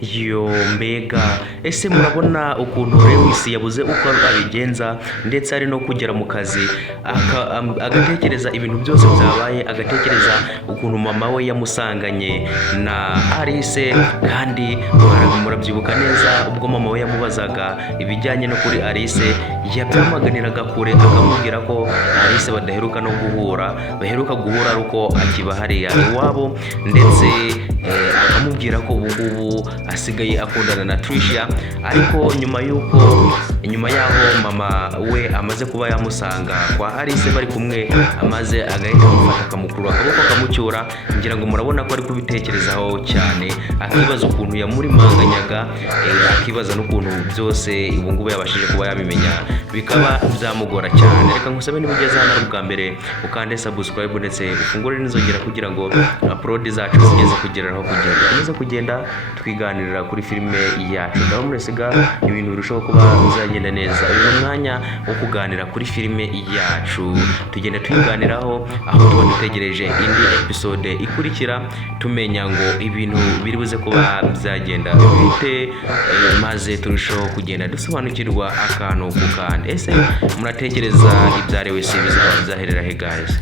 yo mbega ese murabona ukuntu Lewis yabuze uko abigenza, ndetse ari no kugera mu kazi agatekereza ibintu byose byabaye, agatekereza ukuntu mama we yamusanganye na Alice. Kandi murabyibuka neza ubwo mama we yamubazaga ibijyanye no kuri Alice, yabyamaganiraga kure, akamubwira ko Alice badaheruka no guhura, baheruka guhura ari uko akiba hariya iwabo, ndetse akamubwira ko ubu ngubu asigaye akundana na Tricia. Ariko nyuma yaho mama we amaze kuba yamusanga kwa Alice bari kumwe, amaze agahita amufata akamukurura akaboko akamucyura. Ngira ngo murabona ko ari kubitekerezaho cyane, akibaza ukuntu yamurimanganyaga, akibaza n'ukuntu byose ubu ngubu yabashije kuba yabimenya, bikaba byamugora cyane. Reka ngusabe niba ugeze hano ari ubwa mbere ukande subscribe ndetse ufungure n'inzogera kugira ngo upload zacu zigeze kugeraho, kugira ngo tukomeze kugenda twiganirira kuri filime yacu. Ngaho muresiga ibintu birushaho kuba bizagenda neza. Uyu mwanya wo kuganira kuri filime yacu, tugenda tuyiganiraho aho tuba dutegereje indi episode ikurikira, tumenya ngo ibintu biri buze kuba byagenda bite, maze turushaho kugenda dusobanukirwa akantu ku kandi. Ese muratekereza ibya Lewis bizaba byaherera he guys?